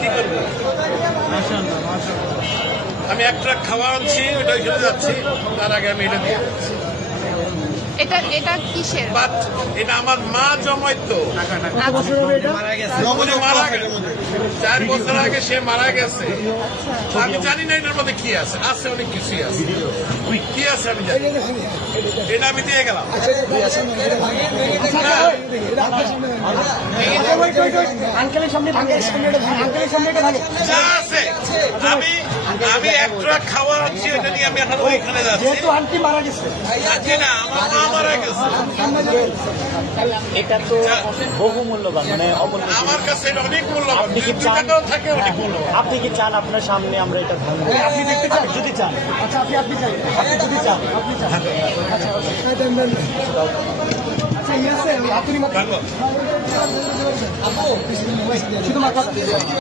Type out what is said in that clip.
কি করবো? আমি এক ট্রাক খাওয়া আনছি, ওটা ওইখানে যাচ্ছি, তার আগে আমি এটা দিয়ে যাচ্ছি। এটা কিসের? বাট এটা আমার মা জমাইতো, মারা গেছে 4 বছর আগে, সে মারা গেছে। আমি জানি না এটার মধ্যে কি আছে, আছে অনেক কিছুই আছে, কি আছে আমি জানি, এটা আমি দিয়ে গেলাম। যা আছে আমি এক ট্রাক খাওয়া আনছি, এটা নিয়ে আমি এখন ওইখানে যাচ্ছি। আন্টি মারা গেছে, আজকে না, আমার মা মারা গেছে। এটা তো বহুমূল্যবান, মানে অমূল্য। আমার কাছে এটা অনেক মূল্যবান, আপনি কি 2 চান? টাকাও থাকে অনেক মূল্যবান। আপনি কি চান আপনার সামনে আমরা এটা ভাঙবো? আপনি দেখতে চান? যদি চান, আচ্ছা আপনি চান, আপনি যদি চান, আপনি চান, আচ্ছা আচ্ছা ইয়ে আছে, আপনি ভালো। শুধু মাথা